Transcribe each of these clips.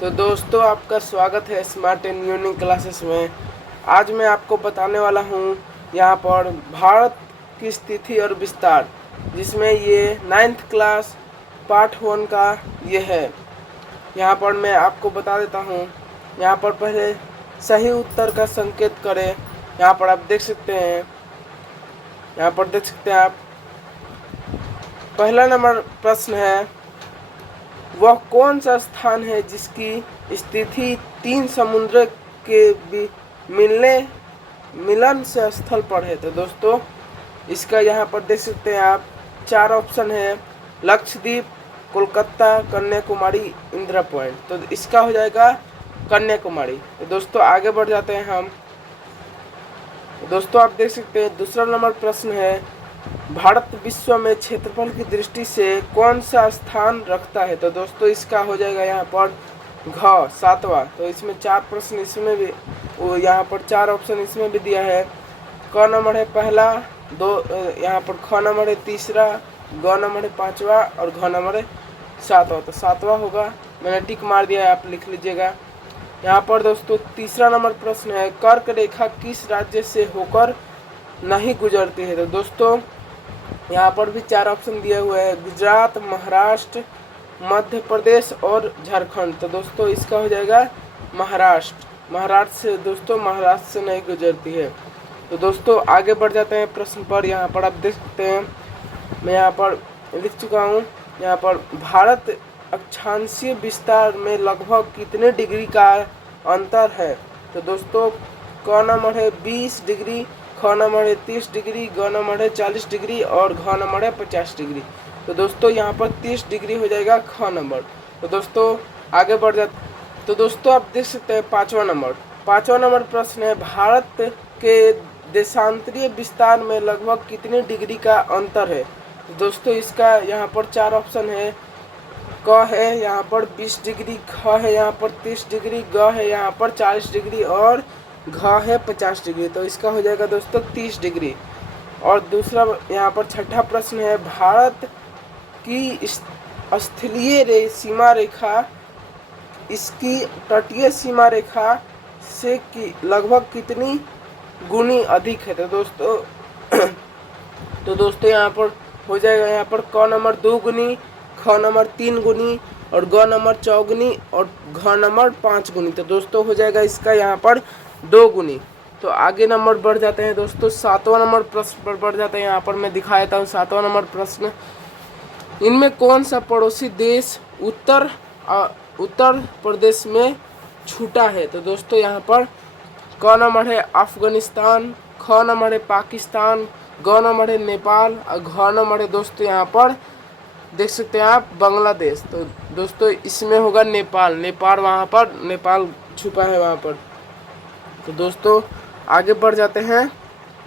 तो दोस्तों आपका स्वागत है स्मार्ट एंड यूनिक क्लासेस में। आज मैं आपको बताने वाला हूँ यहाँ पर भारत की स्थिति और विस्तार, जिसमें ये 9th क्लास पार्ट 1 का ये है। यहाँ पर मैं आपको बता देता हूँ। यहाँ पर पहले सही उत्तर का संकेत करें। यहाँ पर आप देख सकते हैं, यहाँ पर देख सकते हैं आप। पहला नंबर प्रश्न है, वह कौन सा स्थान है जिसकी स्थिति 3 समुद्र के मिलन से स्थल पर है। तो दोस्तों इसका यहाँ पर देख सकते हैं आप 4 ऑप्शन है, लक्षद्वीप, कोलकाता, कन्याकुमारी, इंदिरा पॉइंट। तो इसका हो जाएगा कन्याकुमारी। तो दोस्तों आगे बढ़ जाते हैं हम। दोस्तों आप देख सकते हैं दूसरा नंबर प्रश्न है, भारत विश्व में क्षेत्रफल की दृष्टि से कौन सा स्थान रखता है। तो दोस्तों इसका हो जाएगा यहाँ पर घ 7वां। तो इसमें 4 प्रश्न इसमें भी, यहाँ पर 4 ऑप्शन इसमें भी दिया है। क नंबर है पहला, यहाँ पर ख नंबर है तीसरा, ग नंबर है 5वां और घ नंबर है 7वां। तो 7वां होगा, मैंने टिक मार दिया है, आप लिख लीजिएगा। यहाँ पर दोस्तों तीसरा नंबर प्रश्न है, कर्क रेखा किस राज्य से होकर नहीं गुजरती है। तो दोस्तों यहाँ पर भी 4 ऑप्शन दिए हुए हैं, गुजरात, महाराष्ट्र, मध्य प्रदेश और झारखंड। तो दोस्तों इसका हो जाएगा महाराष्ट्र से। दोस्तों महाराष्ट्र से नहीं गुजरती है। तो दोस्तों आगे बढ़ जाते हैं प्रश्न पर। यहाँ पर आप देख सकते हैं, मैं यहाँ पर लिख चुका हूँ। यहाँ पर भारत अक्षांशीय विस्तार में लगभग कितने डिग्री का अंतर है। तो दोस्तों क नंबर है 20 डिग्री, ख नंबर है 30 डिग्री, ग नंबर है 40 डिग्री और घ नंबर है 50 डिग्री। तो दोस्तों यहाँ पर 30 डिग्री हो जाएगा ख नंबर। तो दोस्तों आगे बढ़ जाते। तो दोस्तों आप देख सकते हैं 5वां नंबर प्रश्न है, भारत के देशांतरीय विस्तार में लगभग कितने डिग्री का अंतर है। तो दोस्तों इसका यहाँ पर 4 ऑप्शन है, क है यहाँ पर 20 डिग्री, ख है यहाँ पर 30 डिग्री, ग है यहाँ पर 40 डिग्री और घ है 50 डिग्री। तो इसका हो जाएगा दोस्तों 30 डिग्री। और दूसरा यहाँ पर 6ठा प्रश्न है, भारत की स्थलीय सीमा रेखा इसकी तटीय सीमा रेखा से लगभग कितनी गुनी अधिक है। तो दोस्तों यहाँ पर हो जाएगा, यहाँ पर क नंबर 2 गुनी, ख नंबर 3 गुनी और ग नंबर 4 गुनी और घ नंबर 5 गुनी। तो दोस्तों हो जाएगा इसका यहाँ पर 2 गुनी। तो आगे नंबर बढ़ जाते हैं दोस्तों, 7वां नंबर प्रश्न पर बढ़ जाते हैं। यहाँ पर मैं दिखा देता हूँ 7वां नंबर प्रश्न, इनमें कौन सा पड़ोसी देश उत्तर प्रदेश में छूटा है। तो दोस्तों यहाँ पर क नंबर है अफगानिस्तान, ख नंबर है पाकिस्तान, ग नंबर है नेपाल और घ नंबर है दोस्तों यहाँ पर देख सकते हैं आप बांग्लादेश। तो दोस्तों इसमें होगा नेपाल वहाँ पर नेपाल छुपा है वहाँ पर। तो दोस्तों आगे बढ़ जाते हैं,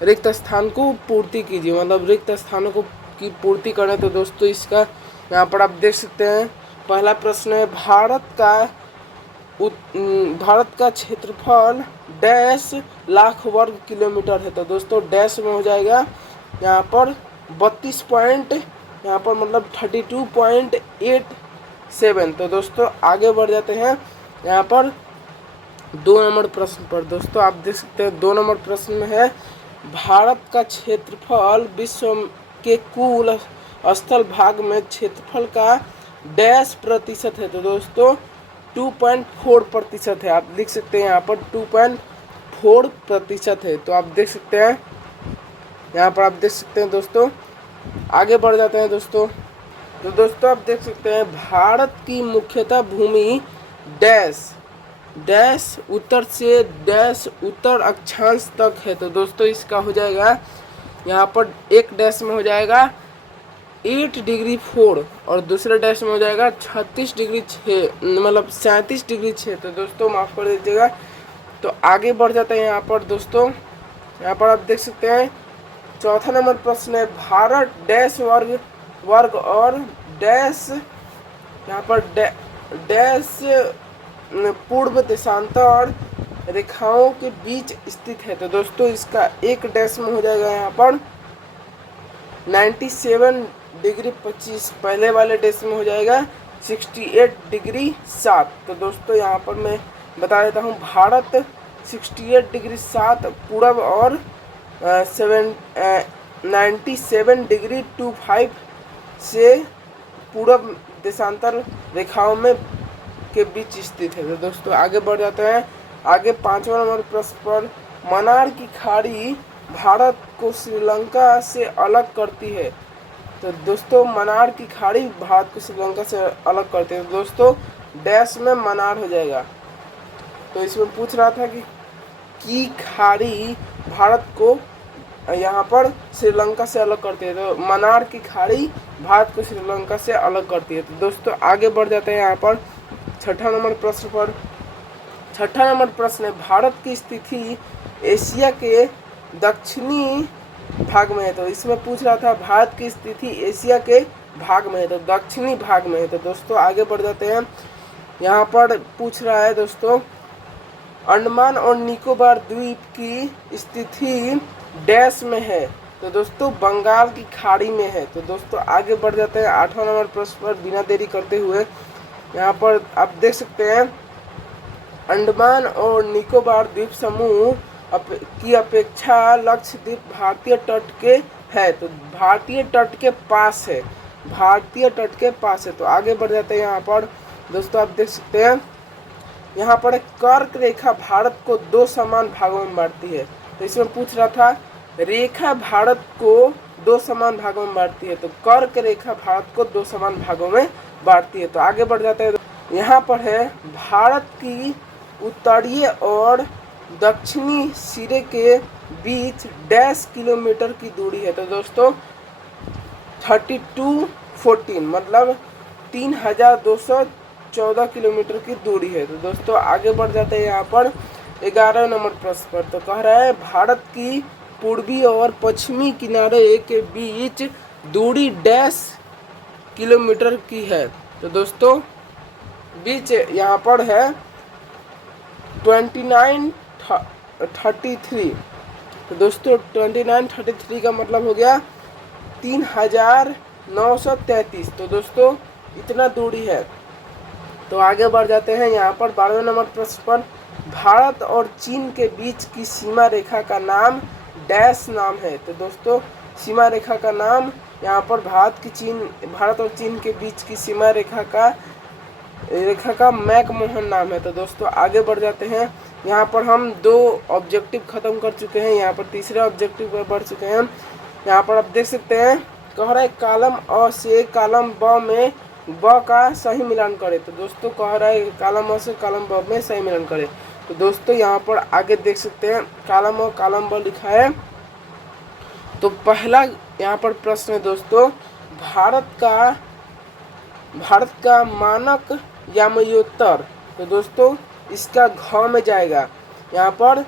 रिक्त स्थान को पूर्ति कीजिए, मतलब रिक्त स्थानों को की पूर्ति करें। तो दोस्तों इसका यहाँ पर आप देख सकते हैं, पहला प्रश्न है, भारत का क्षेत्रफल डैश लाख वर्ग किलोमीटर है। तो दोस्तों डैश में हो जाएगा यहाँ पर 32 पॉइंट, यहाँ पर मतलब 32.87। तो दोस्तों आगे बढ़ जाते हैं यहाँ पर 2 नंबर प्रश्न पर। दोस्तों आप देख सकते हैं 2 नंबर प्रश्न में है, भारत का क्षेत्रफल विश्व के कुल स्थल भाग में क्षेत्रफल का डैश प्रतिशत है। तो दोस्तों 2.4% है। आप लिख सकते हैं यहाँ पर 2.4% है। तो आप देख सकते हैं यहाँ पर, आप देख सकते हैं दोस्तों। आगे बढ़ जाते हैं दोस्तों। तो दोस्तों आप देख सकते हैं, भारत की मुख्यतः भूमि डैश उत्तर से डैश उत्तर अक्षांश तक है। तो दोस्तों इसका हो जाएगा यहाँ पर एक डैश में हो जाएगा 8 डिग्री 4 और दूसरे डैश में हो जाएगा 36 डिग्री 6, मतलब 37 डिग्री 6। तो दोस्तों माफ़ कर दीजिएगा। तो आगे बढ़ जाते हैं यहाँ पर दोस्तों। यहाँ पर आप देख सकते हैं 4था नंबर प्रश्न है, भारत डैश वर्ग और डैश यहाँ पर डैश पूर्व देशांतर रेखाओं के बीच स्थित है। तो दोस्तों इसका एक डैश में हो जाएगा यहाँ पर 97 डिग्री 25, पहले वाले डैश में हो जाएगा 68 डिग्री 7। तो दोस्तों यहाँ पर मैं बता देता हूँ, भारत 68 डिग्री 7 पूरब और 97 डिग्री 25 से पूरब देशांतर रेखाओं में के बीच स्थित है। तो दोस्तों आगे बढ़ जाते हैं। आगे 5वां नंबर प्रश्न पर, मन्नार की खाड़ी भारत को श्रीलंका से अलग करती है। तो दोस्तों मन्नार की खाड़ी भारत को श्रीलंका से अलग करती है। तो दोस्तों डैश में मन्नार हो जाएगा। तो इसमें पूछ रहा था कि खाड़ी भारत को यहाँ पर श्रीलंका से अलग करती है। तो मन्नार की खाड़ी भारत को श्रीलंका से अलग करती है। तो दोस्तों आगे बढ़ जाते हैं यहाँ पर 6ठा नंबर प्रश्न पर। 6ठा नंबर प्रश्न है, भारत की स्थिति एशिया के दक्षिणी भाग में है। तो इसमें पूछ रहा था भारत की स्थिति एशिया के भाग में है, तो दक्षिणी भाग में है। तो दोस्तों आगे बढ़ जाते हैं। यहाँ पर पूछ रहा है दोस्तों, अंडमान और निकोबार द्वीप की स्थिति डैश में है। तो दोस्तों बंगाल की खाड़ी में है। तो दोस्तों आगे बढ़ जाते हैं 8वां नंबर प्रश्न पर बिना देरी करते हुए। यहाँ पर आप देख सकते हैं, अंडमान और निकोबार द्वीप समूह की अपेक्षा लक्षद्वीप भारतीय तट के है। तो भारतीय तट के पास है, भारतीय तट के पास है। तो आगे बढ़ जाते हैं। यहाँ पर दोस्तों आप देख सकते हैं, यहाँ पर कर्क रेखा भारत को 2 समान भागों में बांटती है। तो इसमें पूछ रहा था, रेखा भारत को 2 समान भागों में बांटती है। तो कर्क रेखा भारत को 2 समान भागों में बांटती है। तो आगे बढ़ जाते हैं। यहाँ पर है, भारत की उत्तरीय और दक्षिणी सिरे के बीच डैश किलोमीटर की दूरी है। तो दोस्तों 3214 मतलब 3214 किलोमीटर की दूरी है। तो दोस्तों आगे बढ़ जाते हैं यहाँ पर 11 नंबर प्रश्न पर। तो कह रहा है, भारत की पूर्वी और पश्चिमी किनारे के बीच दूरी डैश किलोमीटर की है। तो दोस्तों बीच यहाँ पर है 2933। तो दोस्तों 2933 का मतलब हो गया 3933। तो दोस्तों इतना दूरी है। तो आगे बढ़ जाते हैं। यहाँ पर 12वें नंबर प्रश्न पर, भारत और चीन के बीच की सीमा रेखा का नाम डैश नाम है। तो दोस्तों सीमा रेखा का नाम यहाँ पर भारत और चीन के बीच की सीमा रेखा का मैकमोहन नाम है। तो दोस्तों आगे बढ़ जाते हैं। यहाँ पर हम 2 ऑब्जेक्टिव खत्म कर चुके हैं। यहाँ पर तीसरे ऑब्जेक्टिव पर बढ़ चुके हैं। यहाँ पर आप देख सकते हैं, कह रहा है कॉलम अ से कॉलम ब में ब का सही मिलान करें। तो दोस्तों कह रहा है कॉलम अ से कॉलम ब में सही मिलान करें। तो दोस्तों यहाँ पर आगे देख सकते हैं, कॉलम अ कॉलम ब लिखा है। तो पहला यहाँ पर प्रश्न है दोस्तों, भारत का मानक यामयोत्तर। तो दोस्तों इसका घ में जाएगा। यहाँ पर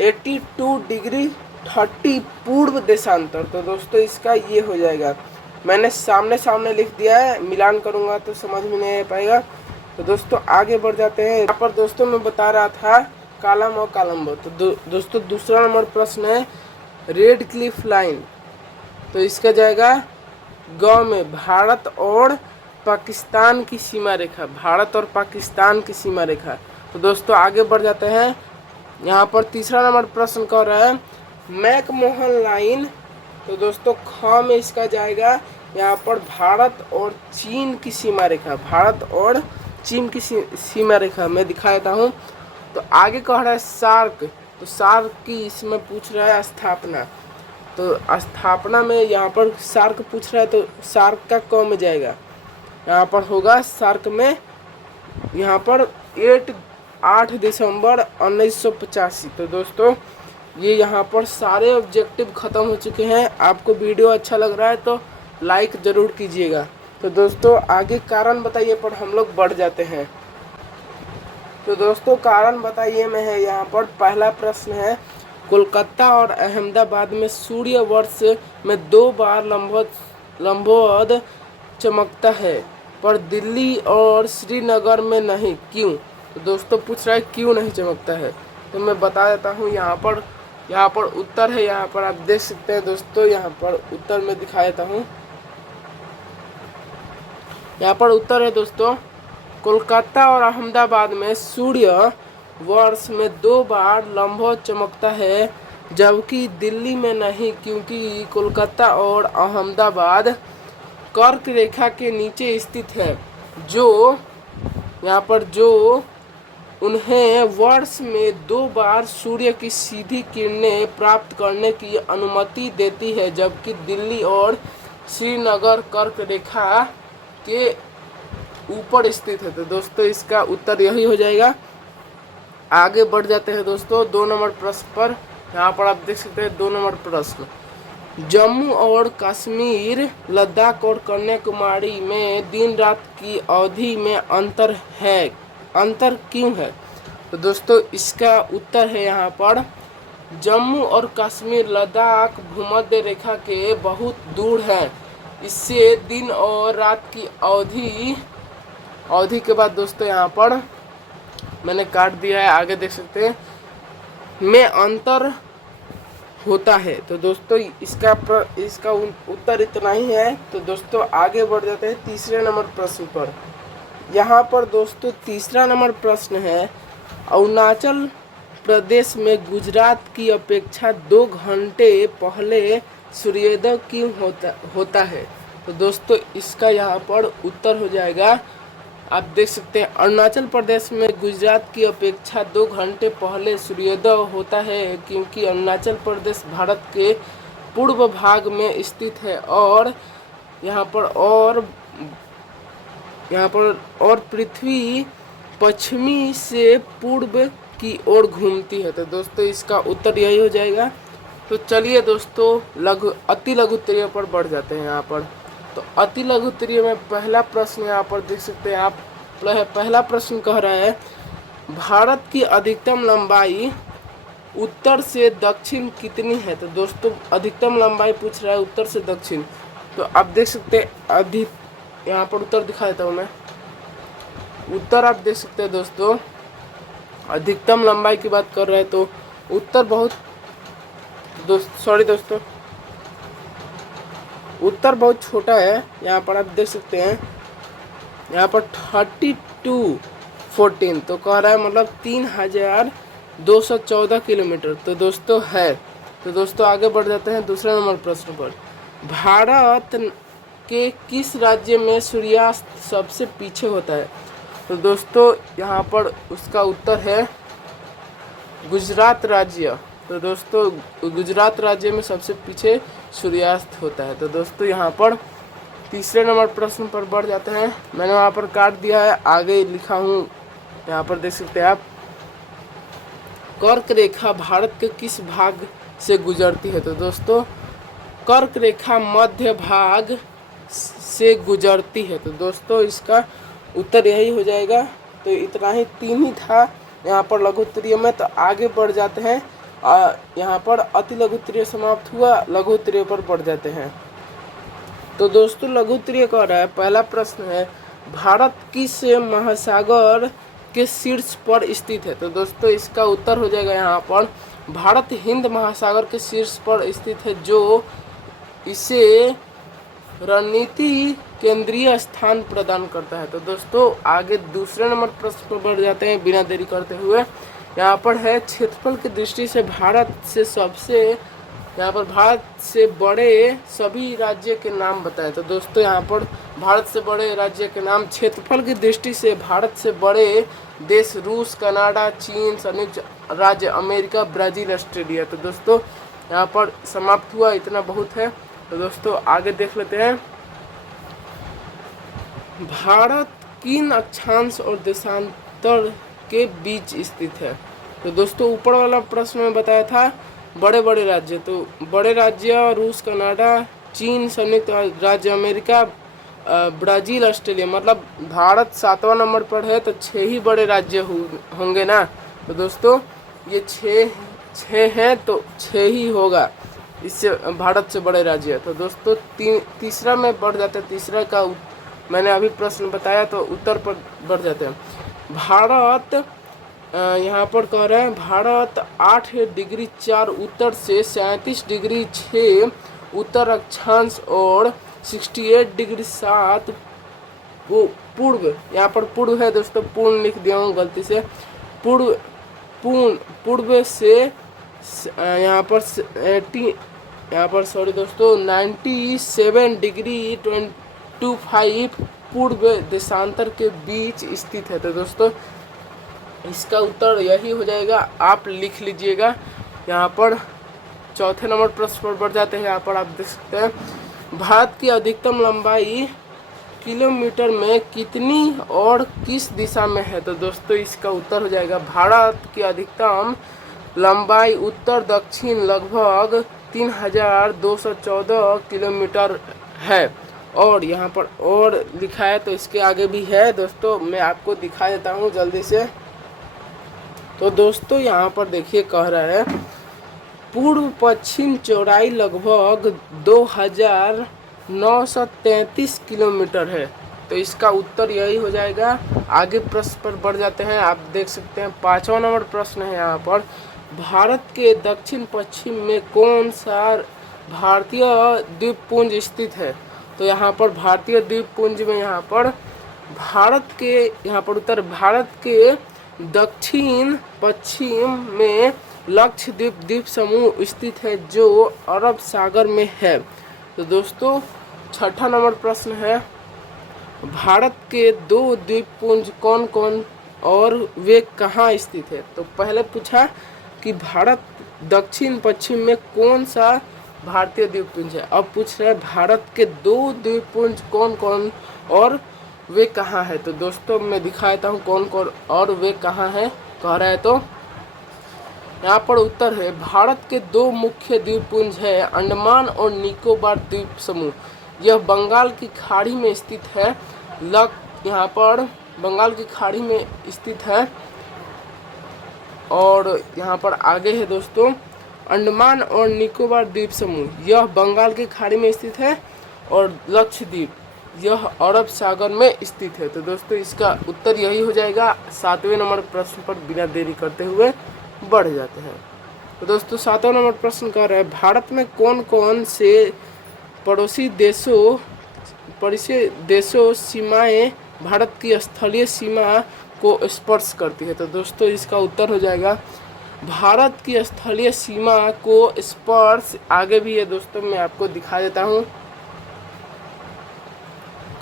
82 डिग्री 30 पूर्व देशांतर। तो दोस्तों इसका ये हो जाएगा। मैंने सामने लिख दिया है, मिलान करूँगा तो समझ में नहीं आ पाएगा। तो दोस्तों आगे बढ़ जाते हैं। यहाँ पर दोस्तों मैं बता रहा था कॉलम और कॉलम ब। तो दोस्तों दूसरा नंबर प्रश्न है, रेड क्लिफ लाइन। तो इसका जाएगा ग में, भारत और पाकिस्तान की सीमा रेखा, भारत और पाकिस्तान की सीमा रेखा। तो दोस्तों आगे बढ़ जाते हैं। यहाँ पर तीसरा नंबर प्रश्न कर रहा है, मैकमोहन लाइन। तो दोस्तों ख में इसका जाएगा यहाँ पर भारत और चीन की सीमा रेखा, भारत और चीन की सीमा रेखा मैं दिखा देता हूँ। तो आगे कह रहा है सार्क। तो सार्क की इसमें पूछ रहा है स्थापना। तो स्थापना में यहाँ पर सार्क पूछ रहा है, तो सार्क का क में जाएगा। यहाँ पर होगा सार्क में, यहाँ पर 8 दिसंबर 1985। तो दोस्तों ये यहाँ पर सारे ऑब्जेक्टिव ख़त्म हो चुके हैं। आपको वीडियो अच्छा लग रहा है तो लाइक ज़रूर कीजिएगा। तो दोस्तों आगे कारण बताइए पर हम लोग बढ़ जाते हैं। तो दोस्तों कारण बताइए में है, यहाँ पर पहला प्रश्न है, कोलकाता और अहमदाबाद में सूर्य वर्ष में 2 बार लंबवत चमकता है पर दिल्ली और श्रीनगर में नहीं, क्यों? तो दोस्तों पूछ रहा है क्यों नहीं चमकता है। तो मैं बता देता हूँ। यहाँ पर उत्तर है। यहाँ पर आप देख सकते हैं दोस्तों, यहाँ पर उत्तर में दिखा देता हूँ। यहाँ पर उत्तर है दोस्तों, कोलकाता और अहमदाबाद में सूर्य वर्ष में 2 बार लंबवत चमकता है, जबकि दिल्ली में नहीं, क्योंकि कोलकाता और अहमदाबाद कर्क रेखा के नीचे स्थित है, जो यहाँ पर जो उन्हें वर्ष में 2 बार सूर्य की सीधी किरणें प्राप्त करने की अनुमति देती है, जबकि दिल्ली और श्रीनगर कर्क रेखा के ऊपर स्थित है। तो दोस्तों इसका उत्तर यही हो जाएगा। आगे बढ़ जाते हैं दोस्तों 2 नंबर प्रश्न पर। यहाँ पर आप देख सकते हैं 2 नंबर प्रश्न, जम्मू और कश्मीर, लद्दाख और कन्याकुमारी में दिन रात की अवधि में अंतर है, अंतर क्यों है? तो दोस्तों इसका उत्तर है यहाँ पर, जम्मू और कश्मीर लद्दाख भूमध्य रेखा के बहुत दूर है, इससे दिन और रात की अवधि के बाद दोस्तों यहाँ पर मैंने काट दिया है, आगे देख सकते हैं, में अंतर होता है। तो दोस्तों इसका उत्तर इतना ही है। तो दोस्तों आगे बढ़ जाते हैं तीसरे नंबर प्रश्न पर। यहाँ पर दोस्तों तीसरा नंबर प्रश्न है, अरुणाचल प्रदेश में गुजरात की अपेक्षा 2 घंटे पहले सूर्योदय क्यों होता है? तो दोस्तों इसका यहाँ पर उत्तर हो जाएगा, आप देख सकते हैं, अरुणाचल प्रदेश में गुजरात की अपेक्षा 2 घंटे पहले सूर्योदय होता है, क्योंकि अरुणाचल प्रदेश भारत के पूर्व भाग में स्थित है और यहाँ पर पृथ्वी पश्चिमी से पूर्व की ओर घूमती है। तो दोस्तों इसका उत्तर यही हो जाएगा। तो चलिए दोस्तों अति लघु उत्तरीय पर बढ़ जाते हैं। यहाँ पर तो अति लघु उत्तरीय में पहला प्रश्न यहाँ पर देख सकते हैं आप, पहला प्रश्न कह रहा है, भारत की अधिकतम लंबाई उत्तर से दक्षिण कितनी है? तो दोस्तों अधिकतम लंबाई पूछ रहा है उत्तर से दक्षिण। तो आप देख सकते हैं यहाँ पर उत्तर दिखा देता हूँ मैं। उत्तर आप देख सकते हैं दोस्तों, अधिकतम लंबाई की बात कर रहा है तो उत्तर उत्तर बहुत छोटा है। यहाँ पर आप देख सकते हैं, यहाँ पर 3214 तो कह रहा है, मतलब 3214 किलोमीटर तो दोस्तों है। तो दोस्तों आगे बढ़ जाते हैं दूसरे नंबर प्रश्न पर। भारत के किस राज्य में सूर्यास्त सबसे पीछे होता है? तो दोस्तों यहाँ पर उसका उत्तर है गुजरात राज्य। तो दोस्तों गुजरात राज्य में सबसे पीछे सूर्यास्त होता है। तो दोस्तों यहाँ पर तीसरे नंबर प्रश्न पर बढ़ जाते हैं। मैंने वहाँ पर काट दिया है, आगे लिखा हूँ, यहाँ पर देख सकते हैं आप, कर्क रेखा भारत के किस भाग से गुजरती है? तो दोस्तों कर्क रेखा मध्य भाग से गुजरती है। तो दोस्तों इसका उत्तर यही हो जाएगा। तो इतना ही 3 ही था यहाँ पर लघु उत्तरीय में। तो आगे बढ़ जाते हैं, यहाँ पर अति लघु उत्तरीय समाप्त हुआ, लघु उत्तरीय पर बढ़ जाते हैं। तो दोस्तों लघु उत्तरीय कह रहा है, पहला प्रश्न है, भारत किस महासागर के शीर्ष पर स्थित है? तो दोस्तों इसका उत्तर हो जाएगा यहाँ पर, भारत हिंद महासागर के शीर्ष पर स्थित है, जो इसे रणनीति केंद्रीय स्थान प्रदान करता है। तो दोस्तों आगे दूसरे नंबर प्रश्न पर बढ़ जाते हैं बिना देरी करते हुए। यहाँ पर है, क्षेत्रफल की दृष्टि से भारत से बड़े सभी राज्य के नाम बताएं। तो दोस्तों यहाँ पर भारत से बड़े राज्य के नाम, क्षेत्रफल की दृष्टि से भारत से बड़े देश रूस, कनाडा, चीन, संयुक्त राज्य अमेरिका, ब्राज़ील, ऑस्ट्रेलिया। तो दोस्तों यहाँ पर समाप्त हुआ, इतना बहुत है। तो दोस्तों आगे देख लेते हैं, भारत किन अक्षांश और देशांतर के बीच स्थित है? तो दोस्तों ऊपर वाला प्रश्न में बताया था बड़े बड़े राज्य, तो बड़े राज्य रूस, कनाडा, चीन, संयुक्त राज्य अमेरिका, ब्राज़ील, ऑस्ट्रेलिया, मतलब भारत 7वां नंबर पर है, तो 6 ही बड़े राज्य होंगे ना। तो दोस्तों ये 6 हैं, तो 6 ही होगा, इससे भारत से बड़े राज्य। तो दोस्तों तीसरा में बढ़ जाते हैं, तीसरा का मैंने अभी प्रश्न बताया, तो उत्तर पर बढ़ जाते हैं। भारत यहाँ पर कह रहे हैं, भारत 8 डिग्री 4 उत्तर से 37 डिग्री 6 उत्तर अक्षांश और 68 डिग्री 7 पूर्व, यहाँ पर पूर्व है दोस्तों, पूर्ण लिख दिया हूँ गलती से, पूर्व पूर्व से यहाँ पर सॉरी दोस्तों 97 डिग्री 25 पूर्व देशांतर के बीच स्थित है। तो दोस्तों इसका उत्तर यही हो जाएगा, आप लिख लीजिएगा। यहाँ पर चौथे नंबर प्रश्न पर बढ़ जाते हैं। यहाँ पर आप देख सकते हैं, भारत की अधिकतम लंबाई किलोमीटर में कितनी और किस दिशा में है। तो दोस्तों इसका उत्तर हो जाएगा, भारत की अधिकतम लंबाई उत्तर दक्षिण लगभग 3214 किलोमीटर है। और यहाँ पर और लिखा है, तो इसके आगे भी है दोस्तों, मैं आपको दिखा देता हूँ जल्दी से। तो दोस्तों यहाँ पर देखिए कह रहा है, पूर्व पश्चिम चौड़ाई लगभग 2933 किलोमीटर है। तो इसका उत्तर यही हो जाएगा। आगे प्रश्न पर बढ़ जाते हैं। आप देख सकते हैं 5वां नंबर प्रश्न है यहाँ पर, भारत के दक्षिण पश्चिम में कौन सा भारतीय द्वीपपुंज स्थित है। तो यहाँ पर भारतीय द्वीपपुंज में यहाँ पर उत्तर, भारत के दक्षिण पश्चिम में लक्षद्वीप द्वीप समूह स्थित है जो अरब सागर में है। तो दोस्तों 6ठा नंबर प्रश्न है, भारत के 2 द्वीपपुंज कौन कौन और वे कहाँ स्थित है। तो पहले पूछा कि भारत दक्षिण पश्चिम में कौन सा भारतीय द्वीपपुंज है, अब पूछ रहे हैं भारत के 2 द्वीपपुंज कौन कौन और वे कहाँ है। तो दोस्तों मैं दिखा देता हूँ कौन कौन और वे कहाँ है कह रहा है। तो यहाँ पर उत्तर है, भारत के 2 मुख्य द्वीपपुंज है, अंडमान और निकोबार द्वीप समूह। यह बंगाल की खाड़ी में स्थित है। यहाँ पर बंगाल की खाड़ी में स्थित है। और यहाँ पर आगे है दोस्तों, अंडमान और निकोबार द्वीप समूह, यह बंगाल की खाड़ी में स्थित है। और लक्षद्वीप यह अरब सागर में स्थित है। तो दोस्तों इसका उत्तर यही हो जाएगा। 7वें नंबर प्रश्न पर बिना देरी करते हुए बढ़ जाते हैं। तो दोस्तों 7वां नंबर प्रश्न कर रहा है, भारत में कौन कौन से पड़ोसी देशों सीमाएं भारत की स्थलीय सीमा को स्पर्श करती है। तो दोस्तों इसका उत्तर हो जाएगा, भारत की स्थलीय सीमा को स्पर्श आगे भी है दोस्तों, मैं आपको दिखा देता हूँ,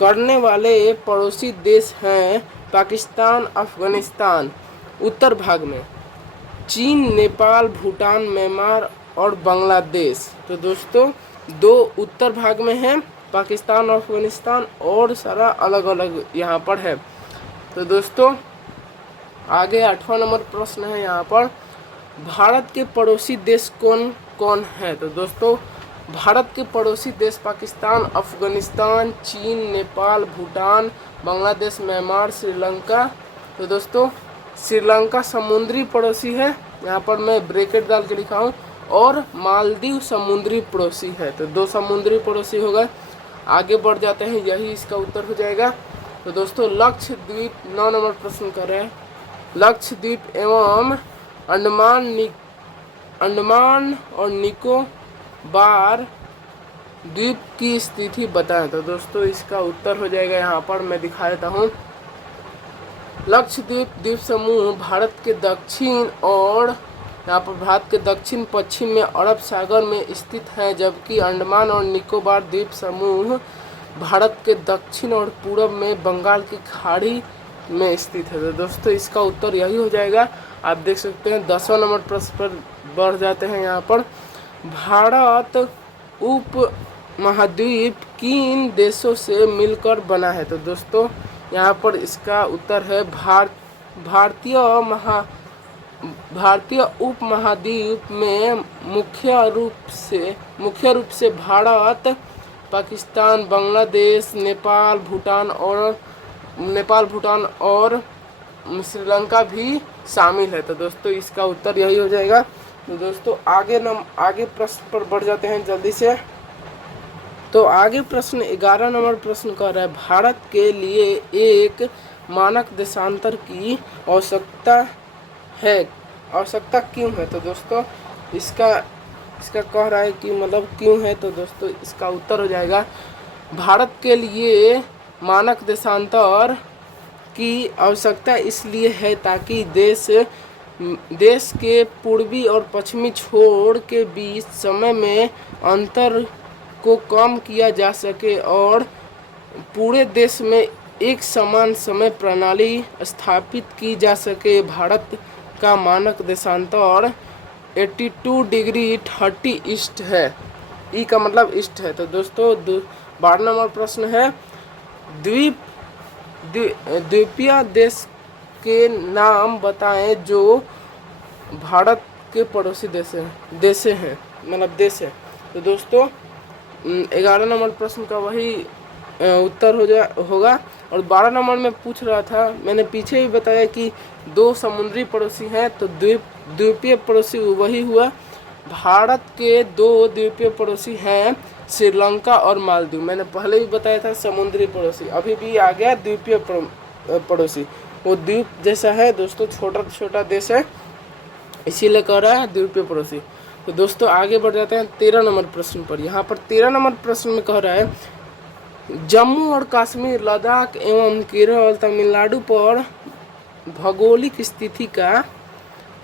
करने वाले पड़ोसी देश हैं पाकिस्तान, अफगानिस्तान उत्तर भाग में, चीन, नेपाल, भूटान, म्यांमार और बांग्लादेश। तो दोस्तों 2 उत्तर भाग में है, पाकिस्तान, अफगानिस्तान और सारा अलग अलग यहाँ पर है। तो दोस्तों आगे 8वां नंबर प्रश्न है यहाँ पर, भारत के पड़ोसी देश कौन कौन है। तो दोस्तों भारत के पड़ोसी देश पाकिस्तान, अफगानिस्तान, चीन, नेपाल, भूटान, बांग्लादेश, म्यांमार, श्रीलंका। तो दोस्तों श्रीलंका समुद्री पड़ोसी है, यहाँ पर मैं ब्रैकेट डाल के लिखा हूँ, और मालदीव समुद्री पड़ोसी है। तो 2 समुद्री पड़ोसी हो गए। आगे बढ़ जाते हैं, यही इसका उत्तर हो जाएगा। तो दोस्तों लक्षद्वीप 9 नंबर प्रश्न कर रहे हैं, लक्षद्वीप एवं अंडमान और निकोबार द्वीप की स्थिति बताएं। तो दोस्तों इसका उत्तर हो जाएगा, यहाँ पर मैं दिखा देता हूँ, लक्षद्वीप द्वीप समूह भारत के दक्षिण और यहाँ पर भारत के दक्षिण पश्चिम में अरब सागर में स्थित है, जबकि अंडमान और निकोबार द्वीप समूह भारत के दक्षिण और पूर्व में बंगाल की खाड़ी में स्थित है। तो दोस्तों इसका उत्तर यही हो जाएगा। आप देख सकते हैं 10वां नंबर प्रश्न पर बढ़ जाते हैं। यहाँ पर भारत उप महाद्वीप किन देशों से मिलकर बना है। तो दोस्तों यहाँ पर इसका उत्तर है, भारतीय उप महाद्वीप में मुख्य रूप से भारत, पाकिस्तान, बांग्लादेश, नेपाल, भूटान और श्रीलंका भी शामिल है। तो दोस्तों इसका उत्तर यही हो जाएगा। तो दोस्तों आगे प्रश्न पर बढ़ जाते हैं जल्दी से। तो आगे प्रश्न 11 नंबर प्रश्न कर रहा है, भारत के लिए एक मानक देशांतर की आवश्यकता क्यों है। तो दोस्तों इसका कह रहा है कि मतलब क्यों है। तो दोस्तों इसका उत्तर हो जाएगा, भारत के लिए मानक देशांतर की आवश्यकता इसलिए है ताकि देश के पूर्वी और पश्चिमी छोर के बीच समय में अंतर को कम किया जा सके और पूरे देश में एक समान समय प्रणाली स्थापित की जा सके। भारत का मानक देशांतर 82 डिग्री 30 ईस्ट है। ई का मतलब ईस्ट है। तो दोस्तों 12 नंबर प्रश्न है, द्वीपीय देश के नाम बताएं जो भारत के पड़ोसी देश है। तो दोस्तों 11 नंबर प्रश्न का वही उत्तर होगा। और 12 नंबर में पूछ रहा था, मैंने पीछे ही बताया कि 2 समुद्री पड़ोसी हैं, तो द्वीपीय पड़ोसी वही हुआ। भारत के 2 द्वीपीय पड़ोसी हैं, श्रीलंका और मालदीव। मैंने पहले भी बताया था समुद्री पड़ोसी, अभी भी आ गया द्वीपीय पड़ोसी। वो द्वीप जैसा है दोस्तों, छोटा छोटा देश है, इसीलिए कह रहा है द्वीपीय पड़ोसी। तो दोस्तों आगे बढ़ जाते हैं 13 नंबर प्रश्न पर। यहाँ पर 13 नंबर प्रश्न में कह रहा है, जम्मू और कश्मीर, लद्दाख एवं केरल, तमिलनाडु पर भौगोलिक स्थिति का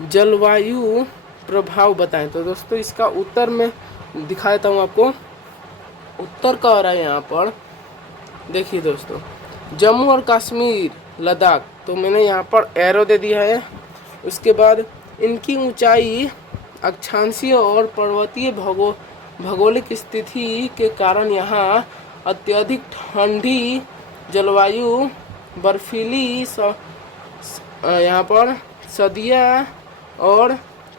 जलवायु प्रभाव बताएं। तो दोस्तों इसका उत्तर में दिखा देता हूँ आपको। उत्तर कह रहा है यहाँ पर, देखिए दोस्तों, जम्मू और कश्मीर, लद्दाख, तो मैंने यहाँ पर एरो दे दिया है। उसके बाद इनकी ऊंचाई, अक्षांशीय और पर्वतीय भौगोलिक स्थिति के कारण यहाँ अत्यधिक ठंडी जलवायु, बर्फीली यहाँ पर सर्दियाँ और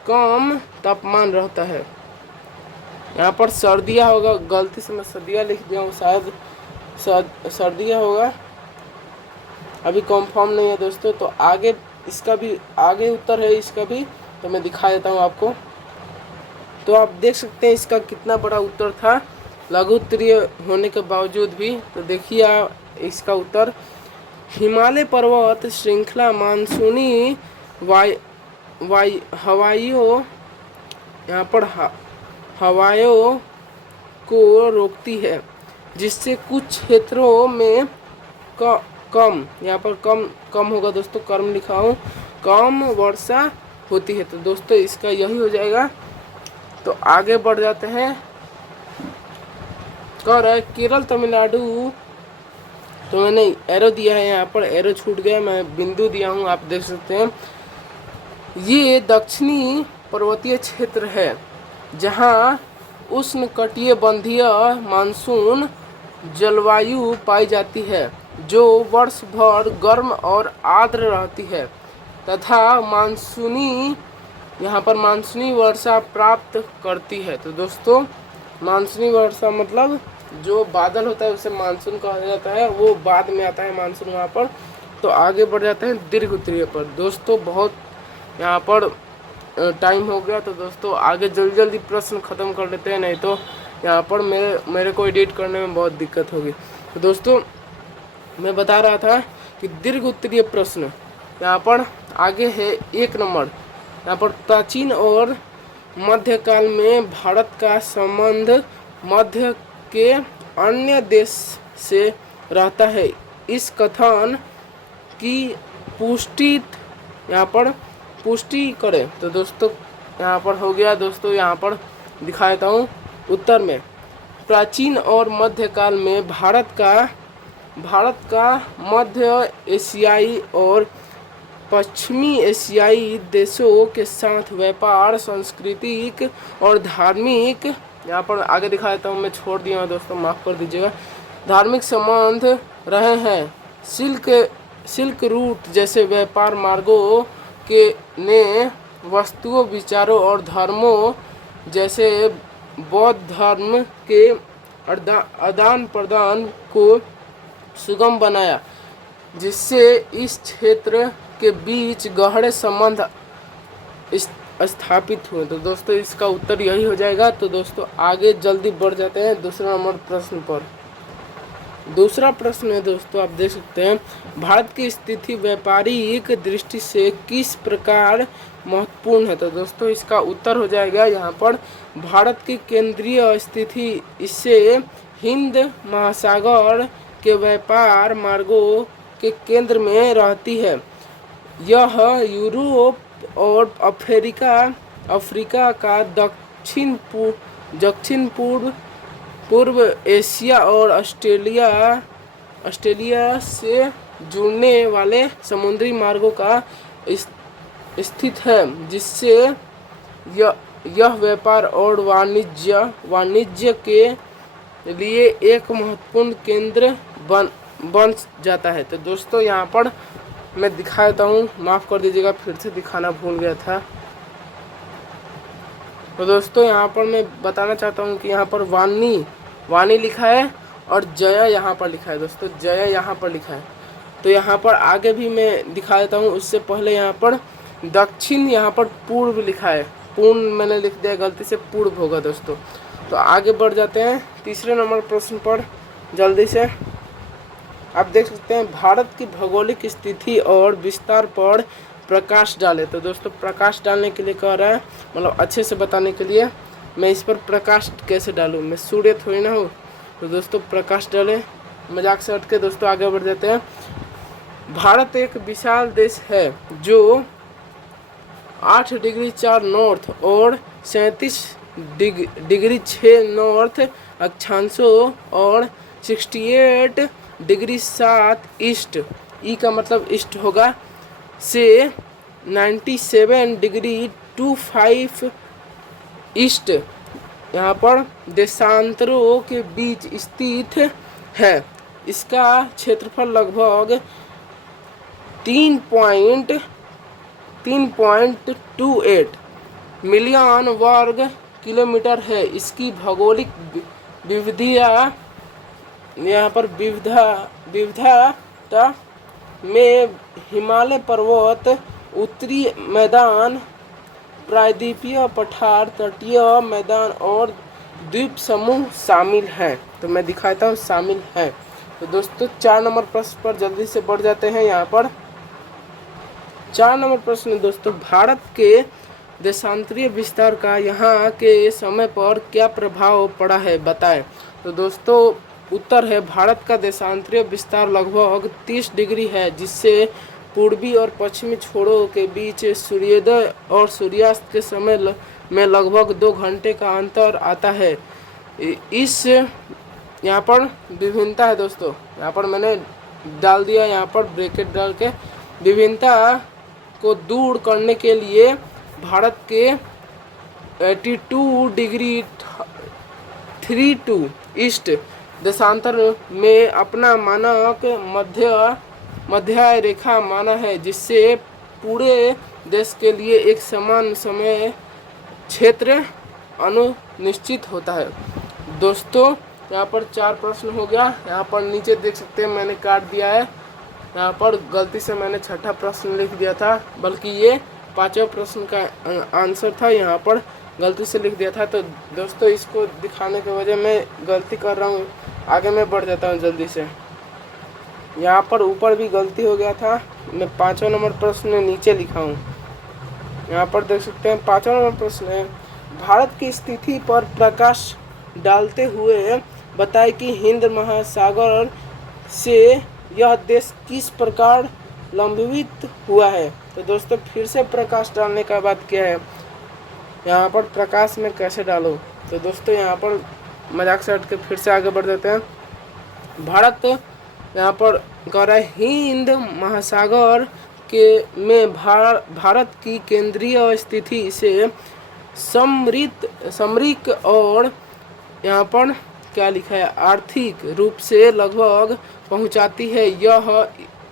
कम तापमान रहता है। यहाँ पर सर्दियाँ होगा, गलती से मैं सर्दियाँ लिख दिया हूँ, शायद सर्दियाँ होगा, अभी कंफर्म नहीं है दोस्तों। तो आगे इसका भी आगे उत्तर है इसका भी, तो मैं दिखा देता हूँ आपको। तो आप देख सकते हैं इसका कितना बड़ा उत्तर था लघु उत्तरीय होने के बावजूद भी। तो देखिए इसका उत्तर, हिमालय पर्वत श्रृंखला मानसूनी हवाइयों, यहाँ पर हवाइयों को रोकती है, जिससे कुछ क्षेत्रों में कम, यहाँ पर कम होगा दोस्तों, कम लिखा हूँ, कम वर्षा होती है। तो दोस्तों इसका यही हो जाएगा। तो आगे बढ़ जाते हैं। कह रहा है केरल, तमिलनाडु, तो मैंने एरो दिया है, यहाँ पर एरो छूट गया, मैं बिंदु दिया हूँ, आप देख सकते हैं। ये दक्षिणी पर्वतीय क्षेत्र है जहाँ उष्णकटिबंधीय मानसून जलवायु पाई जाती है, जो वर्ष भर गर्म और आर्द्र रहती है तथा मानसूनी वर्षा प्राप्त करती है। तो दोस्तों मानसूनी वर्षा मतलब जो बादल होता है उसे मानसून कहा जाता है, वो बाद में आता है मानसून वहाँ पर। तो आगे बढ़ जाते हैं दीर्घ उत्तरीय पर। दोस्तों बहुत यहाँ पर टाइम हो गया, तो दोस्तों आगे जल्दी प्रश्न ख़त्म कर लेते हैं, नहीं तो यहाँ पर मेरे को एडिट करने में बहुत दिक्कत होगी। तो दोस्तों मैं बता रहा था कि दीर्घ उत्तरीय प्रश्न यहाँ पर आगे है 1 नंबर। यहाँ पर प्राचीन और मध्यकाल में भारत का संबंध मध्य के अन्य देश से रहता है। इस कथन की पुष्टि करें। तो दोस्तों यहाँ पर हो गया दोस्तों, यहाँ पर दिखा देता हूँ उत्तर में। प्राचीन और मध्यकाल में भारत का मध्य एशियाई और पश्चिमी एशियाई देशों के साथ व्यापार, सांस्कृतिक और धार्मिक, यहाँ पर आगे दिखा देता हूँ, मैं छोड़ दिया हूँ दोस्तों, माफ़ कर दीजिएगा, धार्मिक संबंध रहे हैं। सिल्क रूट जैसे व्यापार मार्गों ने वस्तुओं, विचारों और धर्मों जैसे बौद्ध धर्म के आदान प्रदान को सुगम बनाया, जिससे इस क्षेत्र के बीच गहरे संबंध स्थापित हुए। तो दोस्तों इसका उत्तर यही हो जाएगा। तो दोस्तों आगे जल्दी बढ़ जाते हैं दूसरा नंबर प्रश्न पर। दूसरा प्रश्न है दोस्तों, आप देख सकते हैं, भारत की स्थिति व्यापारिक दृष्टि से किस प्रकार महत्वपूर्ण है। तो दोस्तों इसका उत्तर हो जाएगा यहाँ पर, भारत की केंद्रीय स्थिति इससे हिंद महासागर के व्यापार मार्गों के केंद्र में रहती है। यह यूरोप और अफ्रीका का दक्षिण पूर्व एशिया और ऑस्ट्रेलिया से जुड़ने वाले समुद्री मार्गों का स्थित है, जिससे यह व्यापार और वाणिज्य के लिए एक महत्वपूर्ण केंद्र बन जाता है। तो दोस्तों यहाँ पर मैं दिखा देता हूँ, माफ़ कर दीजिएगा, फिर से दिखाना भूल गया था। तो दोस्तों यहाँ पर मैं बताना चाहता हूँ कि यहाँ पर वाणी लिखा है और जया यहाँ पर लिखा है। दोस्तों जया यहाँ पर लिखा है। तो यहाँ पर आगे भी मैं दिखा देता हूँ, उससे पहले यहाँ पर दक्षिण, यहाँ पर पूर्व लिखा है। पूर्ण मैंने लिख दिया, गलती से पूर्व होगा दोस्तों। तो आगे बढ़ जाते हैं तीसरे नंबर प्रश्न पर जल्दी से। आप देख सकते हैं, भारत की भौगोलिक स्थिति और विस्तार पर प्रकाश डाले। तो दोस्तों प्रकाश डालने के लिए कह रहा है, मतलब अच्छे से बताने के लिए। मैं इस पर प्रकाश कैसे डालूँ, मैं सूर्य थोड़ी ना हूँ। तो दोस्तों प्रकाश डाले, मजाक से हट के दोस्तों आगे बढ़ जाते हैं। भारत एक विशाल देश है जो 8 डिग्री 4 नॉर्थ और 37 डिग्री 6 नॉर्थ अक्षांशों और 68 डिग्री 7 ईस्ट, ई का मतलब ईस्ट होगा, से 97 डिग्री 25 ईस्ट यहाँ पर देशांतरों के बीच स्थित है। इसका क्षेत्रफल लगभग 3.28 मिलियन वर्ग किलोमीटर है। इसकी भौगोलिक विविधता यहाँ पर विविधता में हिमालय पर्वत, उत्तरी मैदान, प्रायद्वीपीय पठार, तटीय मैदान और द्वीप समूह शामिल हैं। तो मैं दिखाता हूँ शामिल है। तो दोस्तों 4 नंबर प्रश्न पर जल्दी से बढ़ जाते हैं। यहाँ पर 4 नंबर प्रश्न दोस्तों, भारत के देशांतरीय विस्तार का यहाँ के समय पर क्या प्रभाव पड़ा है, बताएं। तो दोस्तों उत्तर है, भारत का देशांतरीय विस्तार लगभग 30 डिग्री है, जिससे पूर्वी और पश्चिमी छोरों के बीच सूर्योदय और सूर्यास्त के समय में लगभग 2 घंटे का अंतर आता है। इस यहाँ पर विभिन्नता है दोस्तों, यहाँ पर मैंने डाल दिया, यहाँ पर ब्रैकेट डाल के, विभिन्नता को दूर करने के लिए भारत के 82 डिग्री 32 ईस्ट देशांतर में अपना मानक मध्य रेखा माना है, जिससे पूरे देश के लिए एक समान समय क्षेत्र अनुनिश्चित होता है। दोस्तों यहाँ पर 4 प्रश्न हो गया। यहाँ पर नीचे देख सकते हैं मैंने काट दिया है, यहाँ पर गलती से मैंने 6ठा प्रश्न लिख दिया था, बल्कि ये 5वें प्रश्न का आंसर था, यहाँ पर गलती से लिख दिया था। तो दोस्तों इसको दिखाने की वजह मैं गलती कर रहा हूँ, आगे मैं बढ़ जाता हूँ जल्दी से। यहाँ पर ऊपर भी गलती हो गया था, मैं 5वां नंबर प्रश्न नीचे लिखा हूँ। यहाँ पर देख सकते हैं 5वां नंबर प्रश्न है, भारत की स्थिति पर प्रकाश डालते हुए बताए कि हिंद महासागर से यह देश किस प्रकार लंबित हुआ है। तो दोस्तों फिर से प्रकाश डालने का बात क्या है, यहाँ पर प्रकाश में कैसे डालो। तो दोस्तों यहाँ पर मजाक से हट के फिर से आगे बढ़ जाते हैं। भारत यहाँ पर कह रहा है, हिंद महासागर के में भारत की केंद्रीय स्थिति से समृद्ध और यहाँ पर क्या लिखा है, आर्थिक रूप से लगभग पहुँचाती है।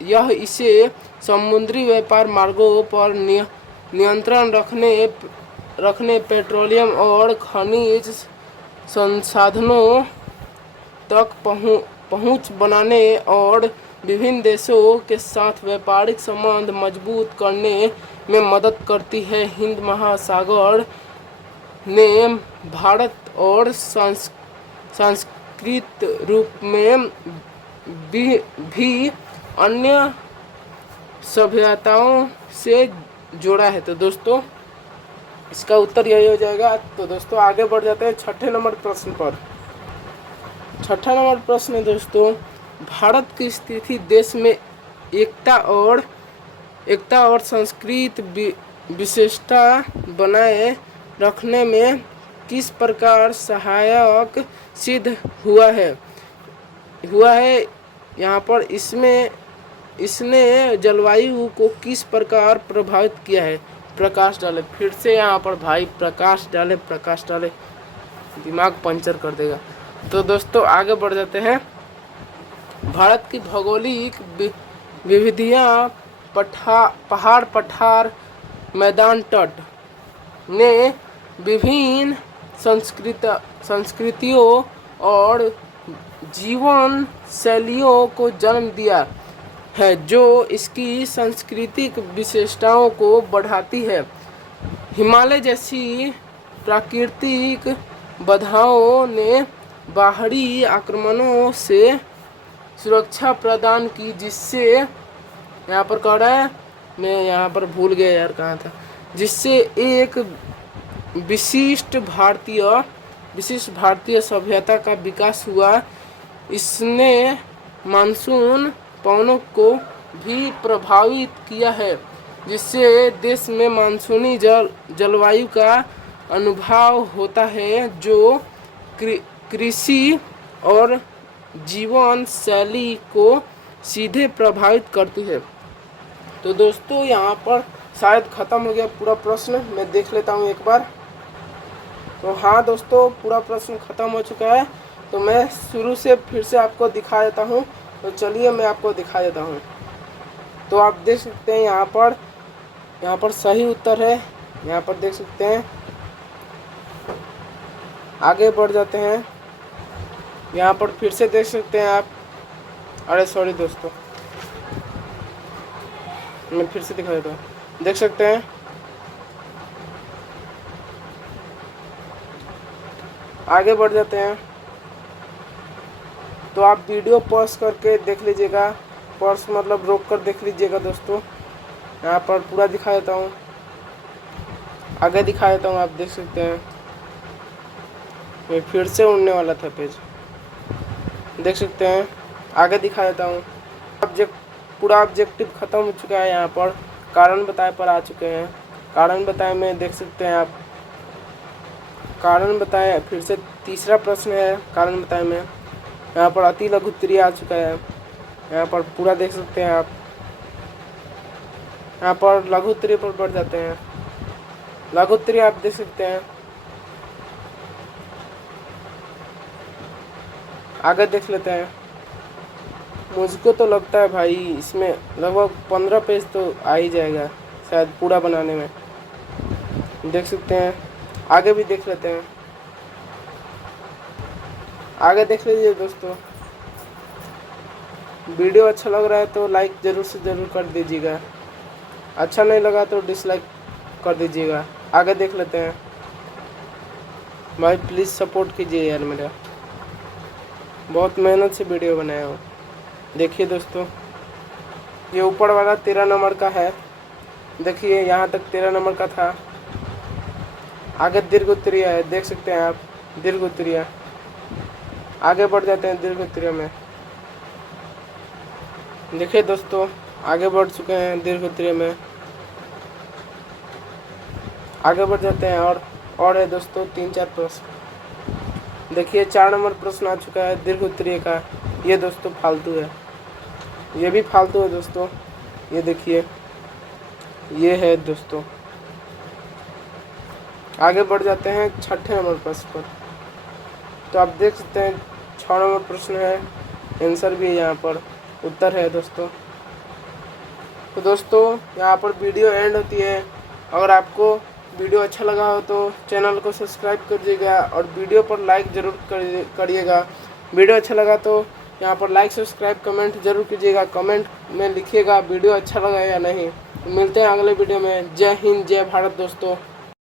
यह इसे समुद्री व्यापार मार्गों पर नियंत्रण रखने पेट्रोलियम और खनिज संसाधनों तक पहुंच बनाने और विभिन्न देशों के साथ व्यापारिक संबंध मजबूत करने में मदद करती है। हिंद महासागर ने भारत और सांस्कृतिक रूप में भी अन्य सभ्यताओं से जोड़ा है। तो दोस्तों इसका उत्तर यही हो जाएगा। तो दोस्तों आगे बढ़ जाते हैं 6ठे नंबर प्रश्न पर। 6ठा नंबर प्रश्न है दोस्तों, भारत की स्थिति देश में एकता और संस्कृत विशेषता बनाए रखने में किस प्रकार सहायक सिद्ध हुआ है यहाँ पर इसने जलवायु को किस प्रकार प्रभावित किया है। प्रकाश डाले, फिर से यहाँ पर भाई प्रकाश डाले, दिमाग पंचर कर देगा। तो दोस्तों आगे बढ़ जाते हैं। भारत की भौगोलिक विविधियाँ पहाड़ पठार मैदान तट ने विभिन्न संस्कृतियों और जीवन शैलियों को जन्म दिया है जो इसकी सांस्कृतिक विशेषताओं को बढ़ाती है। हिमालय जैसी प्राकृतिक बाधाओं ने बाहरी आक्रमणों से सुरक्षा प्रदान की, जिससे यहाँ पर कह रहा है, मैं यहाँ पर भूल गया यार कहाँ था, जिससे एक विशिष्ट भारतीय सभ्यता का विकास हुआ। इसने मानसून पवनों को भी प्रभावित किया है, जिससे देश में मानसूनी जलवायु का अनुभव होता है जो कृषि और जीवन शैली को सीधे प्रभावित करती है। तो दोस्तों यहाँ पर शायद ख़त्म हो गया पूरा प्रश्न, मैं देख लेता हूँ एक बार। तो हाँ दोस्तों, पूरा प्रश्न ख़त्म हो चुका है। तो मैं शुरू से फिर से आपको दिखा देता हूँ। तो चलिए मैं आपको दिखा देता हूँ। तो आप देख सकते हैं यहाँ पर सही उत्तर है, यहाँ पर देख सकते हैं। आगे बढ़ जाते हैं। यहाँ पर फिर से देख सकते हैं आप, अरे सॉरी दोस्तों, मैं फिर से दिखा देता हूँ, देख सकते हैं। आगे बढ़ जाते हैं। तो आप वीडियो पॉज करके देख लीजिएगा, पॉज मतलब रोक कर देख लीजिएगा दोस्तों। यहाँ पर पूरा दिखा देता हूँ, आगे दिखा देता हूँ, आप देख सकते हैं। ये फिर से उड़ने वाला था पेज, देख सकते हैं। आगे दिखा देता हूँ। पूरा ऑब्जेक्टिव ख़त्म हो चुका है। यहाँ पर कारण बताए पर आ चुके हैं। कारण बताए में देख सकते हैं आप, कारण बताए फिर से तीसरा प्रश्न है कारण बताए में। यहाँ पर अति लघु उत्तरीय आ चुका है, यहाँ पर पूरा देख सकते हैं आप। यहाँ पर लघु उत्तरीय पर बढ़ जाते हैं। लघु उत्तरीय आप देख सकते हैं। आगे देख लेते हैं। मुझको तो लगता है भाई इसमें लगभग 15 पेज तो आ ही जाएगा शायद पूरा बनाने में, देख सकते हैं। आगे भी देख लेते हैं, आगे देख लीजिए दोस्तों। वीडियो अच्छा लग रहा है तो लाइक ज़रूर से ज़रूर कर दीजिएगा, अच्छा नहीं लगा तो डिसलाइक कर दीजिएगा। आगे देख लेते हैं। भाई प्लीज़ सपोर्ट कीजिए यार, मेरा बहुत मेहनत से वीडियो बनाया हूँ। देखिए दोस्तों, ये ऊपर वाला 13 नंबर का है, देखिए यहाँ तक 13 नंबर का था। आगे दीर्घ उत्तरीय है, देख सकते हैं आप, दीर्घ उत्तरीय। आगे बढ़ जाते हैं दीर्घ उत्तरीय में। देखिए दोस्तों, आगे बढ़ चुके हैं दीर्घ उत्तरीय में। आगे बढ़ जाते हैं और है दोस्तों 3-4 प्रश्न। देखिए 4 नंबर प्रश्न आ चुका है दीर्घ उत्तरीय का। ये दोस्तों फालतू है, ये भी फालतू है दोस्तों। ये देखिए, ये है दोस्तों। आगे बढ़ जाते हैं 6ठे नंबर प्रश्न पर। तो आप देख सकते हैं 6 नंबर प्रश्न है, आंसर भी है यहाँ पर, उत्तर है दोस्तों। तो दोस्तों यहाँ पर वीडियो एंड होती है। अगर आपको वीडियो अच्छा लगा हो तो चैनल को सब्सक्राइब करिएगा और वीडियो पर लाइक ज़रूर करिएगा। वीडियो अच्छा लगा तो यहाँ पर लाइक सब्सक्राइब कमेंट जरूर कीजिएगा। कमेंट में लिखिएगा वीडियो अच्छा लगा या नहीं। मिलते हैं अगले वीडियो में। जय हिंद, जय भारत दोस्तों।